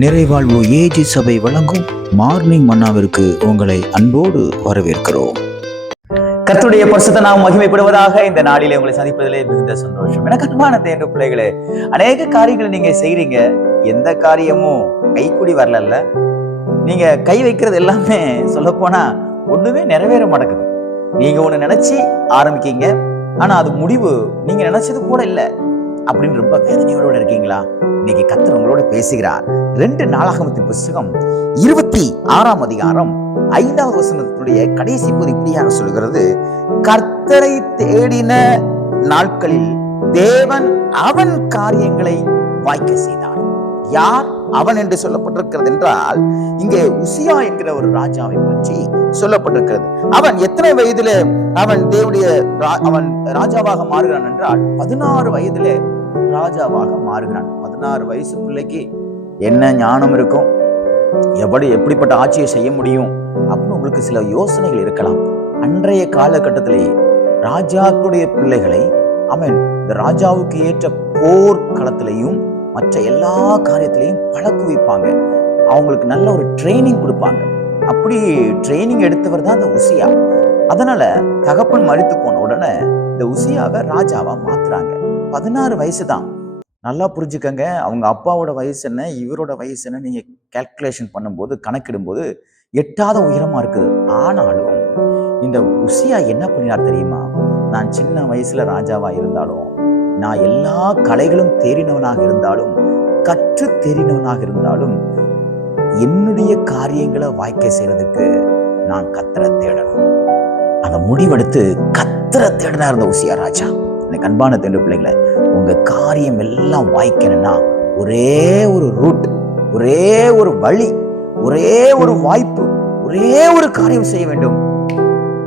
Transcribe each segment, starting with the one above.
நிறைவாழ்வு AG சபை வழங்கும் morning மன்னாவிற்கு உங்களை அன்போடு வரவேற்கிறோம். கர்த்தருடைய பரிசுத்த நாமம் மகிமைப்படுவதாக. இந்த நாளிலே உங்களை சந்திப்பதிலே மிகுந்த சந்தோஷம். எனக்கு அன்பான தேவ பிள்ளைகளே, அநேக காரியங்களை நீங்க செய்றீங்க, எந்த காரியமும் கைக்கூடி வரல. நீங்க கை வைக்கிறது எல்லாமே சொல்ல போனா ஒண்ணுமே நிறைவேற மாட்டேங்குது. நீங்க ஒண்ணு நினைச்சு ஆரம்பிக்கீங்க, ஆனா அது முடிவு நீங்க நினைச்சது கூட இல்ல அப்படின்னு ரொம்ப வேதனையோட இருக்கீங்களா? இன்னைக்கு கர்த்தர் உங்களோட பேசுகிறார். 2 நாளாகமத்தின் புஸ்தகம் 26ஆம் அதிகாரம் 5வது வசனத்துடைய கடைசி பகுதி இப்படியாக சொல்கிறது: கர்த்தரை தேடின நாட்களில் தேவன் அவன் காரியங்களை வாய்க்க செய்தார். யார் அவன் என்று சொல்லப்பட்டிருக்கிறது என்றால், இங்கே உசியா என்கிற ஒரு ராஜாவை பற்றி சொல்லப்பட்டிருக்கிறது. அவன் எத்தனை வயதிலே அவன் அவன் ராஜாவாக மாறுகிறான் என்றால் 16 வயதிலே ராஜாவாக மாறுகிறான். 16 வயசு பிள்ளைக்கு என்ன ஞானம் இருக்கும், எப்படிப்பட்ட ஆட்சியை செய்ய முடியும் அப்படின்னு உங்களுக்கு சில யோசனைகள் இருக்கலாம். அன்றைய காலகட்டத்திலேயே ராஜாக்களுடைய பிள்ளைகளை அவன் இந்த ராஜாவுக்கு ஏற்ற போர்க்களத்திலையும் மற்ற எல்லா காரியத்திலையும் பழக்குவிப்பாங்க. அவங்களுக்கு நல்ல ஒரு ட்ரைனிங் கொடுப்பாங்க. அப்படி ட்ரைனிங் எடுத்தவர் தான் இந்த உசியா. அதனால தகப்பன் மரித்து போன உடனே இந்த உசியாவை ராஜாவா மாத்துறாங்க. 16 வயசு தான். நல்லா புரிஞ்சுக்கங்க, அவங்க அப்பாவோட வயசு என்ன, இவரோட வயசு என்ன நீங்க கால்குலேஷன் பண்ணும்போது, கணக்கிடும்போது எட்டாத உயரமா இருக்குது. ஆனாலும் இந்த உசியா என்ன பண்ணினார் தெரியுமா? நான் சின்ன வயசுல ராஜாவா இருந்தாலும், நான் எல்லா கலைகளும் தேறினவனாக இருந்தாலும், கற்று தேறினவனாக இருந்தாலும், என்னுடைய காரியங்களை வாய்க்க செய்யறதுக்கு நான் கர்த்தரை தேடணும். அதை முடிவெடுத்து கர்த்தரை தேடினா இருந்த உசியா ராஜா. எனக்கு அன்பான தேவ பிள்ளைகளை, உங்க காரியம் எல்லாம் வாய்க்கணும்னா ஒரே ஒரு ரூட், ஒரே ஒரு வழி, ஒரே ஒரு வாய்ப்பு, ஒரே ஒரு காரியம் செய்ய வேண்டும்: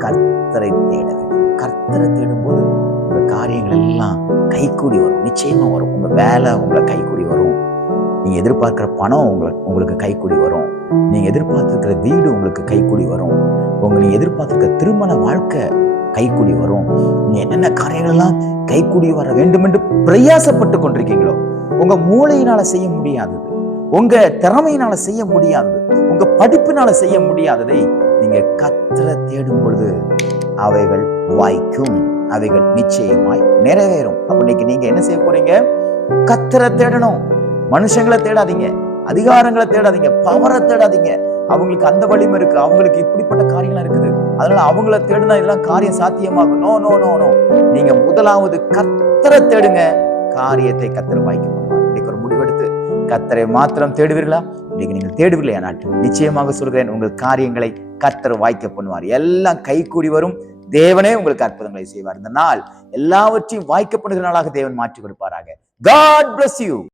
கர்த்தரை தேட வேண்டும். கர்த்தரை தேடும் போது உங்க காரியங்கள் எல்லாம் கைக்கூடி வரும், நிச்சயமா வரும். உங்க வேலை உங்களை கைக்கூடி வரும். நீங்க எதிர்பார்க்கிற பணம் உங்களுக்கு கைக்கூடி வரும். நீங்க எதிர்பார்த்திருக்கிற வீடு உங்களுக்கு கைக்கூடி வரும். நீங்க எதிர்பார்த்திருக்கிற திருமண வாழ்க்கை கைக்கூடி வரும். நீங்க என்னென்ன காரியங்கள் எல்லாம் கைக்கூடி வர வேண்டும் என்று பிரயாசப்பட்டு கொண்டிருக்கீங்களோ, உங்க மூளையினால செய்ய முடியாதது, உங்க திறமையினால செய்ய முடியாதது, உங்க படிப்பினால செய்ய முடியாததை நீங்க கர்த்தரை தேடும் பொழுது அவைகள் வாய்க்கும், அவைகள் நிச்சயமாய் நிறைவேறும். அப்ப நீங்க என்ன செய்ய போறீங்க? கர்த்தரை தேடணும். மனுஷங்களை தேடாதீங்க, அதிகாரங்களை தேடாதீங்க, பவரை தேடாதீங்க. அவங்களுக்கு அந்த வலிமை இருக்கு, அவங்களுக்கு இப்படிப்பட்ட காரியங்கள் இருக்குது, அதனால அவங்கள தேடுனா இதெல்லாம் காரியம் சாத்தியமாகும். No no no no. நீங்க முதலாவது கர்த்தரை தேடுங்க, காரியத்தை கர்த்தர் வாய்க்க பண்ணுவார். இன்னைக்கு ஒரு முடிவெடுத்து கர்த்தரை மாத்திரம் தேடுவீர்களா? இன்னைக்கு நீங்கள் தேடுவீர்களே, ஆனால் நிச்சயமாக சொல்கிறேன், உங்கள் காரியங்களை கர்த்தர் வாய்க்க பண்ணுவார். எல்லாம் கைகூடி வரும். தேவனே உங்களுக்கு அற்புதங்களை செய்வார். இந்த நாள் எல்லாவற்றையும் வாய்க்கப்படுகிற நாளாக தேவன் மாற்றி கொடுப்பாராக. God bless you.